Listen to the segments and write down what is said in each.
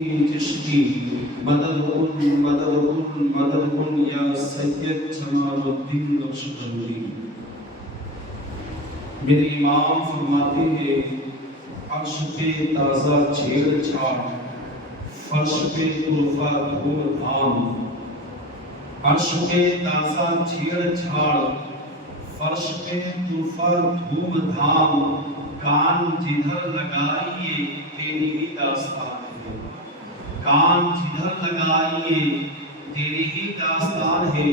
چشتی مدد یا سید جمال الدین نقشبندی۔ میرے امام فرماتے ہیں عرش پہ تازہ چھیڑ چھاڑ، فرش پہ طرفہ دھوم دھام۔ عرش پہ تازہ چھیڑ چھاڑ، فرش پہ طرفہ دھوم دھام۔ کان جدھر لگائیے تیری ہی داستان ہے، کان جدھر لگائیے تیری ہی داستان ہے۔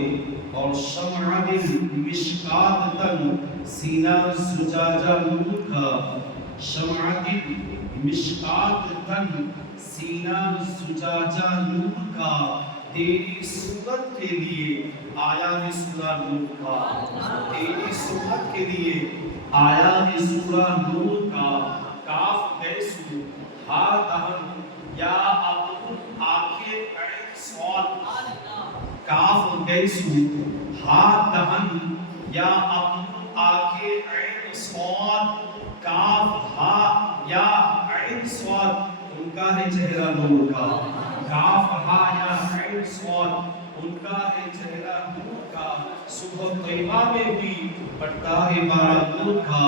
اور شمع دل مشکات تن سینہ زجاجہ نور کا، شمع دل مشکات تن سینہ زجاجہ نور کا۔ تیری صورت کے لیے آیا ہے سورہ نور کا، تیری صورت کے لیے آیا ہے سورہ نور کا۔ کاف بیسو ہا دہن یا ابن آنکھیں عین صاد، کاف بیسو ہا دہن یا ابن آنکھیں عین صاد۔ کاف ہا یا عین صاد، ان کا ہے چہرہ نور کا۔ کاف ہا یا عین صاد، ان کا ہے چہرہ نور کا۔ صبح طیبہ میں بھی بڑھتا ہے بارہ نور کا،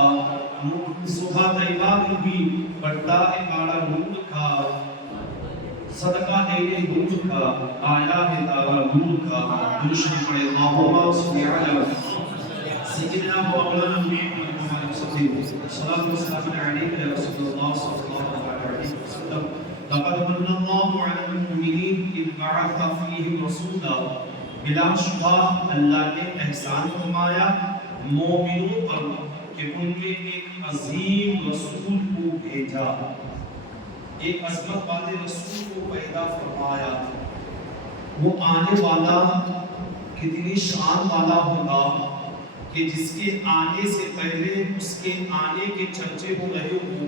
صبح طیبہ میں بھی بڑھتا ہے بارہ نور کا۔ صدقہ دینے نور کا آیا ہے دارہ نور کا۔ درشن پڑھے اللہم صلی علی سیدنا مولانا محمد صلی اللہ علیہ وسلم علیہ رسول اللہ صلی اللہ علیہ وسلم۔ لقد من اللہ علی المؤمنین اذ بعث فیہم رسولا، بلا شبہ اللہ نے احسان فرمایا مومنوں پر کہ ان میں ایک عظیم رسول کو بھیجا، ایک عظمت والے رسول کو پیدا فرمایا۔ وہ آنے والا کتنی شان والا ہوگا کہ جس کے آنے سے پہلے اس کے آنے کے چرچے ہو رہے ہوں۔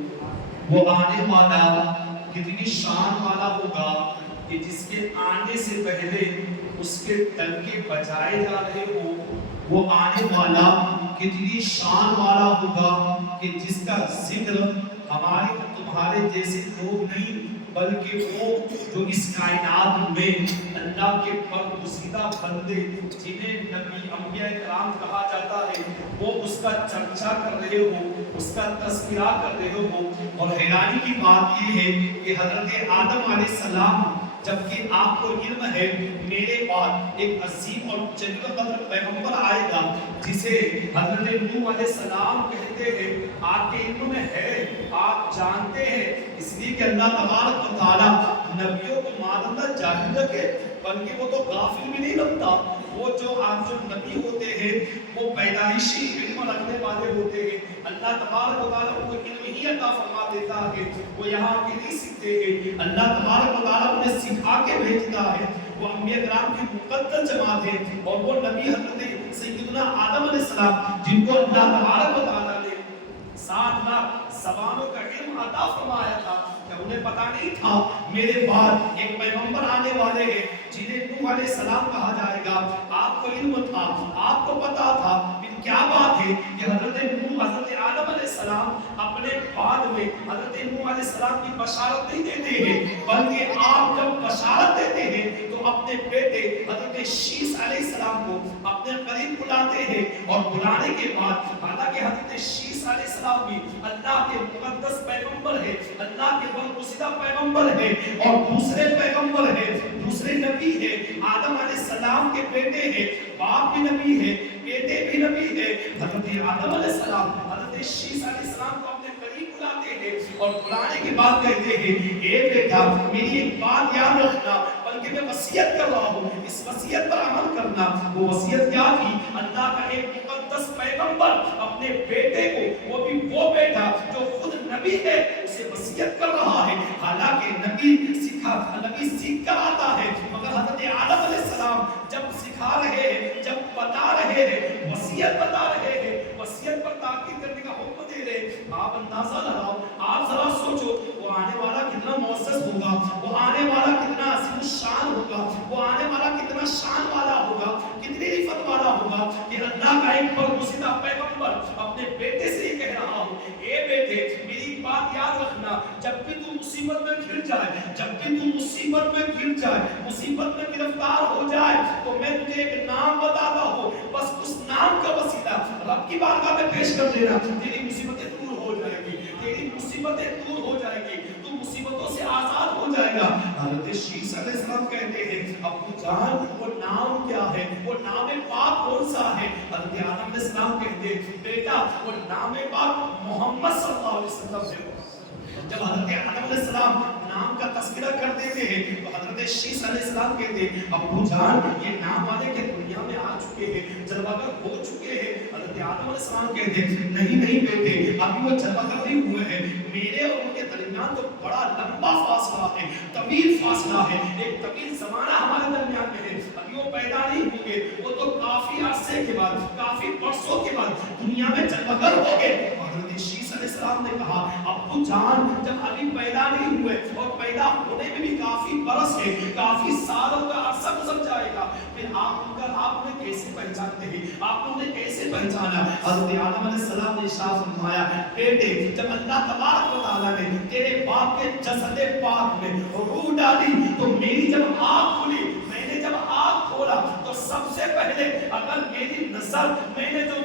وہ آنے والا کتنی شان والا ہوگا کہ جس کے آنے سے پہلے اس کے ڈنکے بجائے جا رہے ہوں۔ وہ آنے والا کتنی شان والا ہوگا کہ جس کا ذکر ہمارے تمہارے جیسے لوگ نہیں بلکہ وہ جو اس کائنات میں اللہ کے برگزیدہ بندے جنہیں نبی انبیاء کرام کہا جاتا ہے، وہ اس کا چرچا کر رہے ہو، اس کا تذکرہ کر رہے ہو۔ اور حیرانی کی بات یہ ہے کہ حضرت آدم علیہ السلام، جبکہ آپ کو علم ہے میرے بعد ایک عظیم اور جلیل قدر پیغمبر آئے گا جسے حضرت نوح علیہ السلام کہتے ہیں، آپ کے علم میں ہے، آپ جانتے ہیں، اس لیے کہ اللہ تبارک و تعالی نبیوں کو معذ جاہل رکھے، بلکہ وہ تو غافل بھی نہیں رکھتا۔ وہ جو آپ جو نبی ہوتے ہیں وہ پیدائشی علم رکھنے والے ہوتے ہیں۔ اللہ تبارک و تعالی کو علم ہی عطا فرما دیتا ہے، وہ یہاں کے نہیں سیکھتے ہیں، اللہ تبارک و تعالی انہیں سکھا کے بھیجتا ہے۔ وہ انبیاء کرام کی مقدس جماعت ہے، اور وہ نبی حضرت سیدنا آدم علیہ السلام جن کو اللہ تبارک و تعالی نے 7 لاکھ زبانوں کا علم عطا فرمایا تھا، کہ انہیں پتا نہیں تھا میرے بعد ایک پیغمبر آنے والے ہیں جنہیں نوح علیہ السلام کہا جائے گا۔ آپ کو علم تھا، آپ کو پتا تھا، پھر کیا بات ہے کہ حضرت نوح حضرت آدم علیہ السلام اپنے بعد میں حضرت نوح علیہ السلام کی بشارت نہیں دیتے ہیں، بلکہ آپ جب بشارت دیتے ہیں تو اپنے بیٹے حضرت شیس علیہ السلام کو اپنے قریب بلاتے ہیں، اور بلانے کے بعد حالانکہ حضرت شیس علیہ السلام بھی اللہ کے مقدس پیغمبر ہے، اللہ کے برگزیدہ پیغمبر ہے، اور دوسرے پیغمبر ہے، دوسرے نبی ہے، آدم علیہ السلام کے بیٹے ہیں، باپ بھی نبی ہے، بیٹے بھی نبی ہے۔ حضرت آدم علیہ السلام حضرت شیس علیہ السلام کو اپنے قریب بلاتے ہیں، اور بلانے کے بعد کہتے ہیں، اے بیٹا میری ایک بات یاد رکھنا، بلکہ میں وصیت کر رہا ہوں، اس وصیت پر عمل کرنا۔ وہ وصیت کیا تھی؟ اللہ کا ایک مقدس پیغمبر اپنے بیٹے کو، وہ بھی وہ بیٹا جو خود نبی ہے، اسے وصیت کر رہا ہے۔ حالانکہ نبی سیکھ کر آتا ہے، مگر حضرت آدم علیہ السلام جب سکھا رہے ہیں، جب بتا رہے ہیں، وصیت بتا رہے ہیں، وصیت پر تاکید کرنے کا حکم دے رہے ہیں۔ آپ اندازہ لگاؤ، آپ ذرا سوچو وہ آنے والا کتنا معزز ہوگا، وہ آنے والا کتنا عظیم الشان ہوگا، وہ آنے والا کتنا شان والا ہوگا، کتنی عزت والا ہوگا کہ اللہ کا ایک برگزیدہ پیغمبر اپنے بیٹے سے یہ کہہ رہا ہوں، اے بیٹے میری بات یاد رکھنا، جب بھی تو مصیبت میں گر جائے، جب بھی تو مصیبت میں گر جائے، مصیبت میں گرفتار ہو جائے، تو میں تجھے ایک نام بتاتا ہوں، بس اس نام کا وسیلہ رب کی بارگاہ میں پیش کر دینا، تیری مصیبتیں دور ہو جائے گی، تیری مصیبتیں دور ہو جائے گی، تو مصیبتوں سے آزاد ہو جائے گا۔ حضرت شیس علیہ السلام کہتے ہیں ابو جان وہ نام کیا ہے، وہ نام پاک کون سا ہے؟ حضرت آدم علیہ السلام کہتے ہیں بیٹا وہ نام پاک محمد صلی اللہ علیہ وسلم ہے۔ جب حضرت آدم علیہ السلام نام کا تذکرہ کر دیتے ہیں تو حضرت شیس علیہ السلام کہتے ہیں ابو جان یہ نام والے کے دنیا میں آ چکے ہیں، جلوگر ہو چکے ہیں۔ حضرت آدم علیہ السلام کہتے ہیں نہیں بیٹے ابھی وہ جلوگر نہیں ہوئے ہیں، میرے اور ان کے درمیان تو بڑا لمبا فاصلہ ہے، طویل فاصلہ ہے، ایک طویل زمانہ ہمارے درمیان میں ہے، ابھی وہ پیدا نہیں ہوں گے، وہ تو کافی عرصے کے بعد، کافی برسوں کے بعد دنیا میں جلوگر ہو گے۔ حضرت شیس علیہ السلام نے کہا ابو جان جب ابھی پیدا نہیں ہوئے اور پیدا ہونے میں بھی کافی برس ہے، کافی سالوں کا عرصہ گزر جائے گا، پھر آپ نے کیسے پہچانتے ہیں، آپ نے کیسے پہچانا؟ حضرت آدم علیہ السلام نے ارشاد فرمایا بیٹے جب اللہ تبارک و تعالیٰ نے تیرے باپ کے جسد پاک میں روح ڈالی تو میری جب آنکھ کھلی، میں نے جب آنکھ کھولا تو سب سے پہلے اگر میری نظر میں نے جو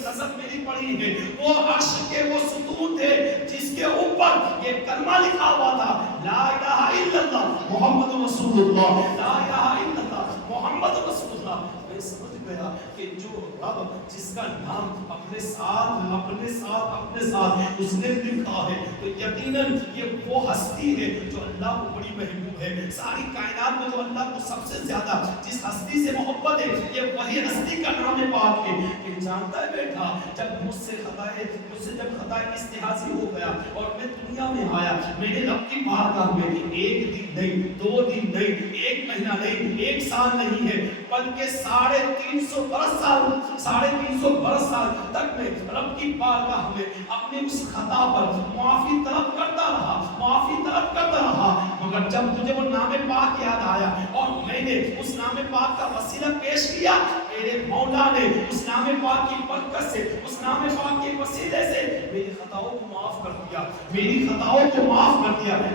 نظر میری پڑی ہے وہ عرش کے وہ ستون تھے جس کے اوپر یہ کلمہ لکھا ہوا تھا لا الہ الا اللہ محمد رسول اللہ، لا الہ الا اللہ محمد رسول اللہ۔ میں سمجھ گیا کہ جو رب جس کا نام اپنے ساتھ اس نے لکھا ہے تو یقیناً یہ وہ ہستی ہے جو اللہ کو بڑی محبوب ہے، ساری کائنات میں جو اللہ کو سب سے زیادہ جس ہستی سے محبت ہے یہ وہی ہستی کا نام پاک ہے۔ کہ جانتا ہے بیٹا جب مجھ سے جب خطا استحاضی ہو گیا اور میں دنیا میں آیا، میں نے رب کی بارگاہ میں ایک دن نہیں، 2 دن نہیں، 1 مہینہ نہیں، 1 سال نہیں ہے بلکہ 350 برس سال تک میں رب کی بارگاہ میں اپنے اس خطا پر معافی طلب کرتا رہا، مگر جب مجھے وہ نام پاک یاد آیا اور میں نے اس نام پاک کا وسیلہ پیش کیا، میرے مولا نے اس نام پاک کی برکت سے، اس نام پاک کے وسیلے سے میری خطاؤں کو معاف کر دیا۔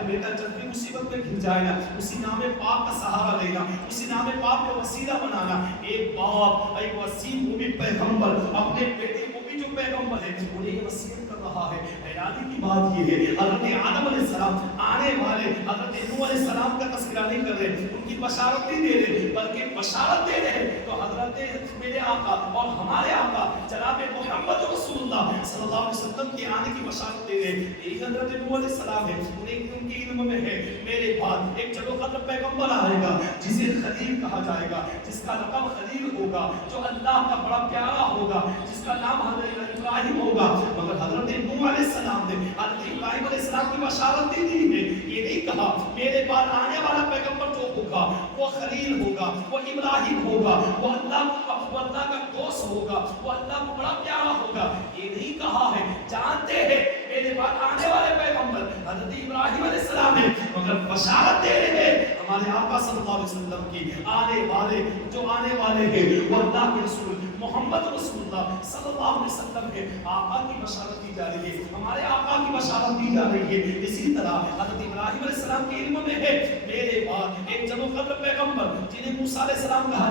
بیٹا جب بھی مصیبت میں گر جائے نا اسی نام پاک کا سہارا لینا، اسی نام پاک کا وسیلہ بنانا۔ ایک باپ ایک وسیم وہ بھی پیغمبر اپنے بیٹے کو بھی جو پیغمبر ہے انہیں یہ وصیت کر رہا ہے۔ حیرانی کی بات یہ ہے حضرت آدم علیہ السلام آنے والے حضرت نوح علیہ السلام کا تذکرہ نہیں کر رہے، ان کی بشارت نہیں دے رہے بلکہ بشارت دے رہے تو حضرت میرے آقا اور ہمارے آقا جناب محمد رسول اللہ صلی اللہ علیہ وسلم کے آنے کی بشارت دے رہے۔ یہی حضرت نوح علیہ السلام ہے، ان کے علم میں ہے میرے بعد ایک جلو قدر پیغمبر آئے گا جسے خلیل کہا جائے گا، جس کا لقب خلیل ہوگا، جو اللہ کا بڑا پیارا ہوگا، جس کا نام حضرت ابراہیم ہوگا۔ مگر حضرت نوح علیہ السلام نے حضرت ابراہیم علیہ السلام کی بشارت دی ہے، یہ نہیں کہا میرے بعد آنے والا پیغمبر جو ہوگا وہ خلیل ہوگا، وہ ابراہیم ہوگا، وہ اللہ کا دوست ہوگا، وہ اللہ کو بڑا پیارا ہوگا، یہ نہیں کہا ہے۔ جانتے ہیں میرے بعد آنے والے پیغمبر حضرت ابراہیم علیہ السلام ہے، مگر بشارت دے رہے ہیں ہمارے آقا صلی اللہ علیہ وسلم کی آنے والے ہیں وہ اللہ کے رسول محمد رسول اللہ صلی اللہ علیہ وسلم ہے۔ آقا کی بشارت دی جا رہی ہے، ہمارے آقا کی بشارت دی جا رہی ہے۔ اسی طرح حضرت ابراہیم علیہ السلام کے علم میں ہے میرے بعد ایک جلو قدر پیغمبر جنہیں موسیٰ علیہ السلام کہا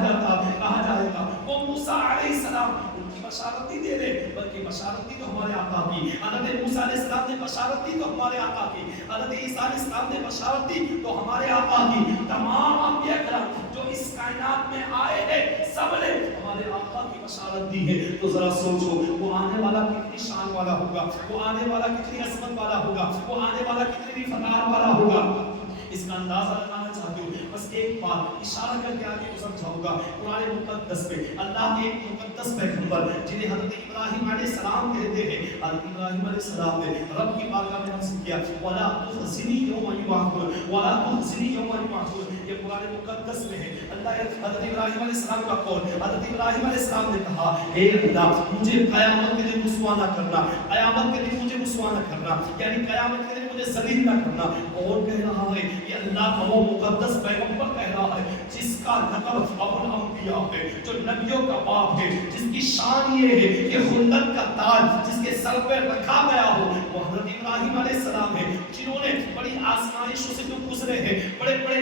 جائے گا، وہ موسیٰ علیہ السلام ان کی بشارت نہیں دے رہے بلکہ بشارت دی تو ہمارے آقا کی۔ حضرت موسیٰ علیہ السلام نے بشارت دی تو ہمارے آقا کی، حضرت عیسیٰ علیہ السلام نے بشارت دی تو ہمارے آقا کی۔ تمام انبیاء کرام جو اس کائنات میں آئے ہیں سب نے ہمارے آقا کی بشارت دی ہے۔ تو ذرا سوچو وہ آنے والا کتنی شان والا ہوگا، وہ آنے والا کتنی عظمت والا ہوگا، وہ آنے والا کتنی فخر والا ہوگا۔ اس کا اندازہ لگانا چاہتے ہو بس ایک بات اشارہ کر کے آگے گزر جاؤں گا۔ قرآن مقدس میں اللہ کے ایک مقدس پیغمبر جنہیں حضرت ابراہیم علیہ السلام کہتے ہیں، حضرت ابراہیم علیہ السلام نے رب کی بارگاہ میں نصب کیا وَلَا تُخْزِنِي يَوْمَ يُبْعَثُونَ وَلَا تُخْزِنِي يَوْمَ يُبْعَثُونَ۔ یہ قرآن مقدس میں ہے۔ اللہ حضرت ابراہیم علیہ السلام کا قول، حضرت ابراہیم علیہ السلام نے کہا اے خدا مجھے قیامت کے دن رسوا نہ کرنا، قیامت کے دن مجھے رسوا نہ کرنا، یعنی قیامت کے دن مجھے ذلیل نہ کرنا۔ اور کہہ رہا ہے یہ اللہ کا وہ مقدس پیغمبر کہہ رہا ہے جس کا لقب ابو الانبیاء ہے، جو نبیوں کا باپ ہے، جس کی شان یہ ہے کہ خلت کا تاج جس کے سر پہ رکھا گیا ہو وہ حضرت ابراہیم علیہ السلام ہے، جنہوں نے بڑی آزمائشوں سے جو گزرے ہیں، بڑے بڑے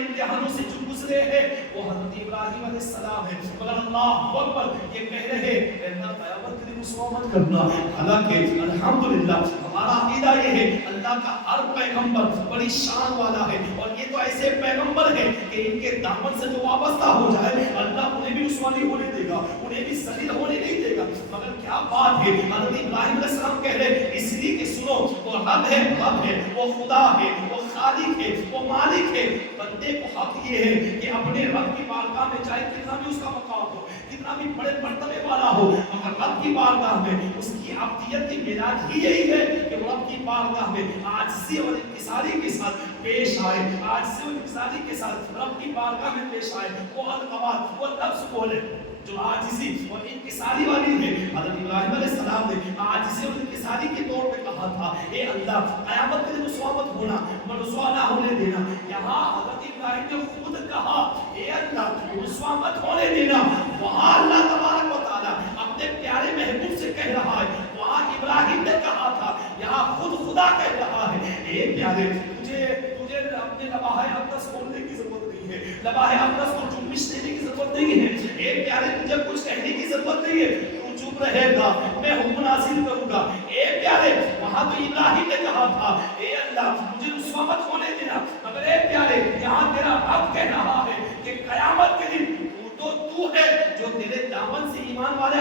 دوسرے ہیں وہ حضرت ابراہیم علیہ السلام ہے، مگر اللہ اکبر یہ کہہ رہے اللہ قیامت کے دن رسوا مت کرنا۔ حالانکہ الحمدللہ ہمارا عقیدہ یہ ہے اللہ کا ہر پیغمبر بڑی شان والا ہے، اور یہ تو ایسے پیغمبر ہیں کہ ان کے دامن سے جو وابستہ ہو جائے اللہ انہیں بھی رسوا نہیں ہونے دے گا، انہیں بھی ذلیل ہونے نہیں دے گا۔ مگر کیا بات ہے، حضرت ابراہیم علیہ السلام کہہ رہے اس لیے کہ سنو وہ رب ہے، رب ہے، وہ خدا ہے، وہ خالق ہے، وہ مالک ہے۔ بندے کو حق یہ ہے کہ اپنے رب کی بارگاہ میں چاہے کتنا بھی اس کا مقام ہو، کتنا بھی بڑے مرتبے والا ہو، مگر رب کی بارگاہ میں اس کی عبدیت کی بنیاد ہی یہی ہے کہ وہ رب کی بارگاہ میں عاجزی اور انکساری کے ساتھ پیش آئے، عاجزی اور انکساری کے ساتھ رب کی بارگاہ میں پیش آئے۔ وہ القوات، وہ لفظ بولے جو عاجزی اور انکساری والی ہے۔ حضرت ابراہیم علیہ السلام نے عاجزی اور انکساری کے طور پہ کہا تھا اے اللہ قیامت کے دن رسوا مت ہونا، رسوا نہ ہونے دینا۔ یہاں حضرت ابراہیم نے خود کہا اے اللہ رسوا مت ہونے دینا، وہاں اللہ تبارک و تعالی اپنے پیارے محبوب سے کہہ رہا ہے، وہاں ابراہیم نے کہا تھا، یہاں خود خدا کہہ رہا ہے اے پیارے تجھے اپنے لباہ اقدس کھولنے کی ضرورت نہیں ہے، لباہ اقدس کو جنبش دینے کی ضرورت نہیں ہے، اے پیارے تجھے کچھ کہنے کی ضرورت نہیں ہے، تو چپ رہے گا میں حکم نازل کروں گا۔ اے پیارے وہاں تو ابراہیم نے کہا تھا اے اللہ مجھے رسوا مت ہونے دینا، مگر اے پیارے یہاں تیرا رب کہہ رہا ہے کہ قیامت کے دن تو ہے جو تیرے دامن سے ایمان والے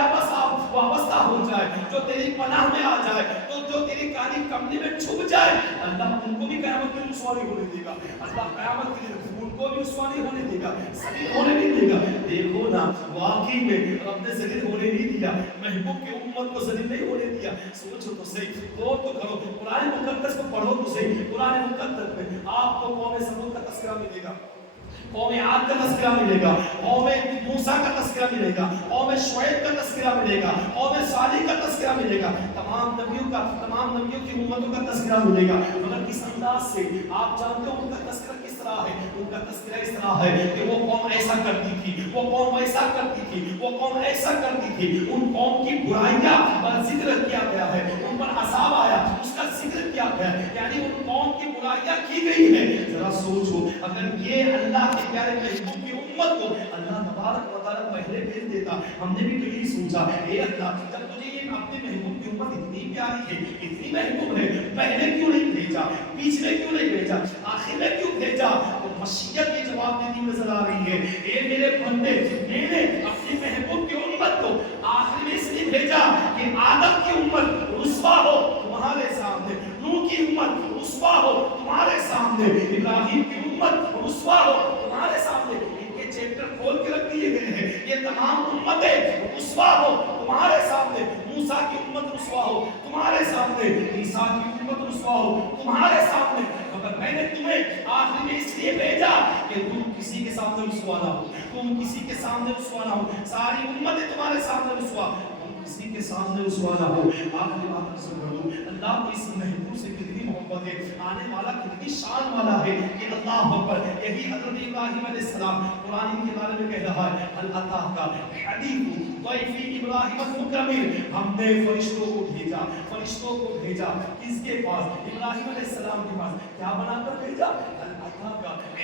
وابستہ ہو جائے، جو تیری پناہ میں آ جائے، تو جو تیری کالی کملی میں چھپ جائے، اللہ ان کو بھی قیامت کے دن رسوا نہیں ہونے دے گا، اللہ قیامت کے دن ان کو بھی رسوا نہیں ہونے دے گا، ذلیل ہونے نہیں دے گا۔ دیکھو نا واقعی میں رب نے ذلیل ہونے نہیں دیا، محبوب کی امت کو ذلیل نہیں ہونے دیا۔ سوچو تو صحیح، غور تو کرو، قرآن مقدس کو پڑھو تو صحیح، قرآن مقدس میں آپ کو قوم سمود کا تذکرہ ملے گا، قوم عاد کا تذکرہ ملے گا، قوم موسیٰ کا تذکرہ ملے گا، قوم شعیب کا تذکرہ ملے گا، قوم صالح کا تذکرہ ملے گا، تمام نبیوں کی امتوں کا تذکرہ ملے گا۔ مگر کس انداز سے آپ جانتے ہو ان کا تذکرہ کس طرح ہے؟ ان کا تذکرہ اس طرح ہے کہ وہ قوم ایسا کرتی تھی، وہ قوم ایسا کرتی تھی، وہ قوم ایسا کرتی تھی، ان قوم کی برائیاں پر ذکر کیا گیا ہے، ان پر عذاب آیا اس کا ذکر کیا گیا ہے، یعنی ان قوم کی برائیاں کی گئی ہے۔ ذرا سوچو اگر یہ اللہ کے پیارے محبوب کی امت کو اللہ تبارک و تعالیٰ پہلے بھیج دیتا، ہم نے بھی تو یہی سوچا اے اللہ جب تجھے یہ اپنے محبوب کی امت اتنی پیاری ہے، اتنی محبوب ہے، پہلے کیوں نہیں بھیجا، بیچ میں کیوں نہیں بھیجا، آخر میں کیوں بھیجا؟ تو مشیت یہ جواب دیتی نظر آ رہی ہے اے میرے بندے میں نے اپنے محبوب کی امت کو آخر میں اس لیے بھیجا کہ آدم کی امت رسوا ہو تمہارے سامنے، نوح کی امت رسوا ہو تمہارے سامنے، ابراہیم کی امت رسوا ہو تمہارے سامنے۔ ان کے چیپٹر کھول کے رکھ دیے گئے ہیں، یہ تمام امتیں رسوا ہو تمہارے سامنے، موسیٰ کی امت رسوا ہو تمہارے سامنے، عیسیٰ کی امت رسوا ہو تمہارے سامنے، مگر میں نے تمہیں آخر میں اس لیے بھیجا کہ تم کسی کے سامنے رسوا نہ ہو، تم کسی کے سامنے رسوا نہ ہو، ساری امتیں تمہارے سامنے رسوا، کسی کے سامنے رسوا نہ ہو۔ آخری بات سن لو، اللہ کو اس محبوب سے کتنی محبت ہے، آنے والا کتنی شان والا ہے کہ اللہ اکبر۔ یہی حضرت ابراہیم علیہ السلام قرآن کے بارے میں کہہ رہا ہے هل اتاك حدیث ضیف ابراہیم المکرمین، ہم نے فرشتوں کو بھیجا، فرشتوں کو بھیجا کس کے پاس؟ ابراہیم علیہ السلام کے پاس، کیا بنا کر بھیجا؟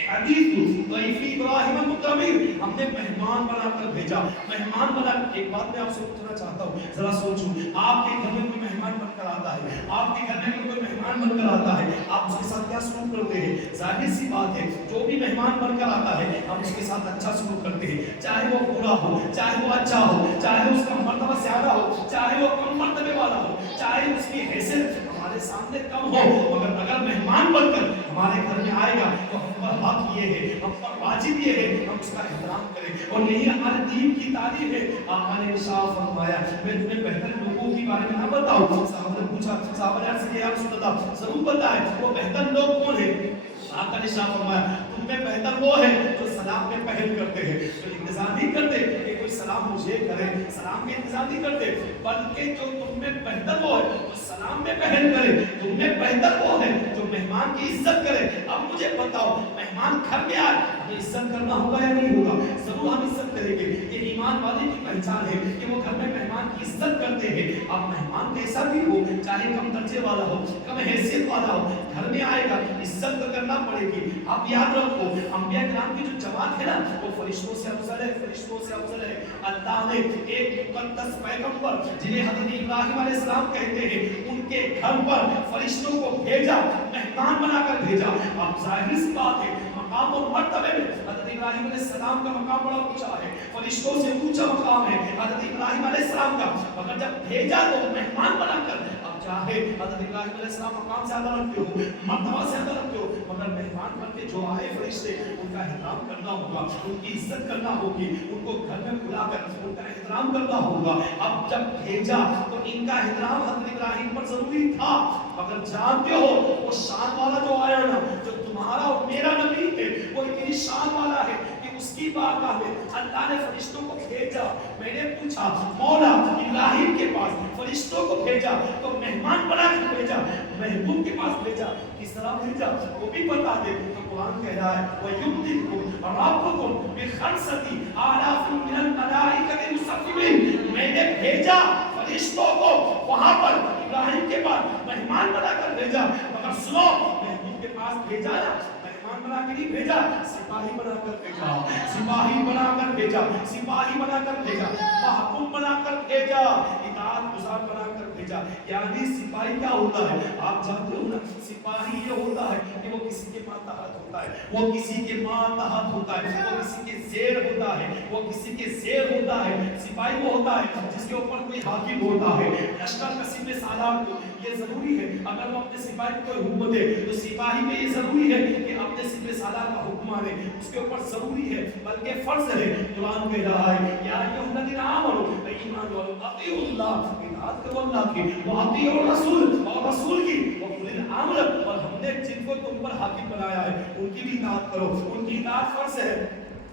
حدیث ضیف ابراہیم المکرمین، ہم نے مہمان بنا کر بھیجا، مہمان بنا۔ ایک بات میں آپ سے پوچھنا چاہتا ہوں، ذرا سوچو آپ کے گھر میں کوئی مہمان بن کر آتا ہے، آپ کے گھر میں کوئی مہمان بن کر آتا ہے، آپ اس کے ساتھ کیا سلوک کرتے ہیں؟ ظاہر سی بات ہے جو بھی مہمان بن کر آتا ہے ہم اس کے ساتھ اچھا سلوک کرتے ہیں، چاہے وہ برا ہو چاہے وہ اچھا ہو، چاہے اس کا مرتبہ زیادہ ہو چاہے وہ کم مرتبے والا ہو، چاہے اس کی حیثیت ہمارے سامنے کم ہو، مگر اگر مہمان بن کر ہمارے گھر میں آئے گا تو ہم پر حق یہ ہے، ہم پر واجب یہ ہے ہم اس کا احترام کریں، اور یہی ہمارے دین کی تعلیم ہے۔ آقا نے ارشاد فرمایا میں تمہیں بہتر لوگوں کے بارے میں نہ بتاؤں؟ صحابہ نے پوچھا، صحابہ نے عرض کیا یا رسول اللہ ضرور بتائیں وہ بہتر لوگ کون ہیں؟ آقا نے ارشاد فرمایا تم میں بہتر وہ ہے جو سلام میں پہل کرتے ہیں، جو انتظار نہیں کرتے کہ کوئی سلام مجھے کرے، سلام کا انتظار نہیں کرتے، بلکہ جو تم میں بہتر وہ ہے جو سلام میں پہل کرے، تم میں بہتر وہ ہے جو مہمان کی عزت کرے۔ اب مجھے بتاؤ، مہمان گھر میں آئے ہمیں عزت کرنا ہوگا یا نہیں ہوگا؟ ضرور ہم عزت کریں گے، یہ ایمان والے کی پہچان ہے کہ وہ گھر میں مہمان کی عزت کرتے ہیں۔ اب مہمان کیسا بھی ہو، چاہے کم درجے والا ہو، کم حیثیت والا ہو، گھر میں آئے گا عزت تو کرنا پڑے گی۔ اب یاد رکھو، انبیاء کرام کی جو جماعت ہے نا، وہ فرشتوں سے افضل ہے، فرشتوں سے افضل ہے۔ اللہ نے ایک مقدس پیغمبر جنہیں حضرت ابراہیم علیہ السلام کہتے ہیں، ان کے گھر پر فرشتوں کو بھیجا، مہمان بنا کر بھیجا۔ اب ظاہر سی بات ہے، مقام اور مرتبے میں حضرت ابراہیم علیہ السلام کا مقام بڑا اونچا ہے، فرشتوں سے اونچا مقام ہے حضرت ابراہیم علیہ السلام کا، مگر جب بھیجا تو مہمان بنا کر۔ اب چاہے حضرت ابراہیم علیہ السلام مقام سے زیادہ رکھتے ہو، مرتبہ سے زیادہ رکھتے ہو، مگر مہمان بن کے جو آئے فرشتے، ان کا احترام کرنا ہوگا، ان کی عزت کرنا ہوگی، ان کو گھر میں بلا کر ان کا احترام کرنا ہوگا۔ اب جب بھیجا تو ان کا احترام حضرت ابراہیم پر ضروری تھا، مگر جانتے ہو وہ شان والا جو آیا نا، جو تمہارا اور میرا نبی ہے، وہ اتنی شان والا ہے کہ اس کی بارگاہ میں اللہ نے فرشتوں کو بھیجا۔ میں نے پوچھا مولا ابراہیم کے پاس فرشتوں کو بھیجا تو مہمان بنا کر بھیجا، محبوب کے پاس بھیجا، کس طرح بھیجا وہ بھی بتا دے۔ تو قرآن کہہ رہا ہے وَيُمْدِدْكُمْ رَبُّكُمْ بِخَمْسَةِ آلَافٍ مِّنَ الْمَلَائِكَةِ مُصَوِّمِينَ۔ میں نے بھیجا فرشتوں کو وہاں پر ابراہیم کے پاس مہمان بنا کر بھیجا، مگر سنو محبوب کے پاس بھیجا نا، مہمان بنا کے نہیں بھیجا، سپاہی بنا کر بھیجا، سپاہی بنا کر بھیجا، سپاہی بنا کر بھیجا، محکوم بنا کر بھیجا، اطاعت گزار بنا کر بھیجا۔ یعنی سپاہی کیا ہوتا ہے آپ جانتے ہو نا؟ سپاہی یہ ہوتا ہے کہ وہ کسی کے ماتحت ہوتا ہے، وہ کسی کے ماتحت ہوتا ہے، وہ کسی کے زیر ہوتا ہے، وہ کسی کے زیر ہوتا ہے۔ سپاہی وہ ہوتا ہے جس کے اوپر کوئی حاکم ہوتا ہے۔ لشکر قسم میں سالار کو یہ ضروری ہے، اگر وہ اپنے سپاہی کو کوئی حکم دے تو سپاہی میں یہ ضروری ہے کہ اپنے سپہ سالار کا حکم مانے، اس کے اوپر ضروری ہے بلکہ فرض ہے۔ قرآن کہہ رہا ہے یا ایھا الذین آمنوا، ایمان والو اطیعوا اللہ، اطاعت کرو اللہ کی، واطیعوا الرسول، اور رسول کی، واولی الامر، اور ہم نے جن کو تم پر حاکم بنایا ہے ان کی بھی اطاعت کرو، ان کی اطاعت فرض ہے۔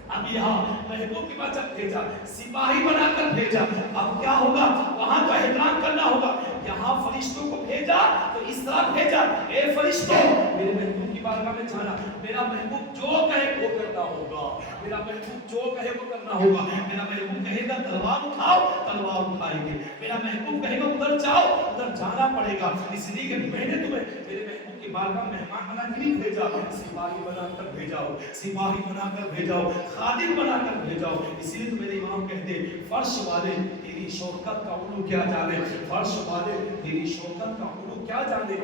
اب یہاں محبوب کے پاس جب بھیجا، سپاہی بنا کر بھیجا، اب کیا ہوگا؟ وہاں تو احترام کرنا ہوگا۔ یہاں فرشتوں کو بھیجا تو اس طرح بھیجا، اے فرشتوں میرے محبوب کی بارگاہ میں جانا، میرا محبوب جو کہے وہ کرنا ہوگا، میرا محبوب جو کہے وہ کرنا ہوگا۔ میرا محبوب کہے گا تلوار اٹھاؤ، تلوار اٹھائیں گے، میرا محبوب کہے گا ادھر جاؤ، ادھر جانا پڑے گا۔ اس لیے کہ میں نے تمہیں میرے محبوب کی بارگاہ مہمان بنا کے نہیں بھیجا، سپاہی بنا کر بھیجاؤ، سپاہی بنا کر بھیجاؤ، خادم بنا کر بھیجاؤ۔ اسی لیے تو میرے امام کہتے فرش والے تیری شوکت کا علو کیا جانے، فرش والے تیری شوکت کا علو کیا جانے،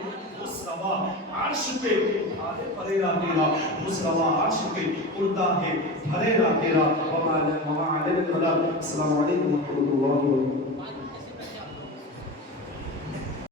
اس روا عرش پہ اٹھارے پرے را تیرا، اس روا عرش پہ اڑتا ہے بھرے را تیرا۔ السلام علیکم ورحمۃ اللہ وبرکاتہ۔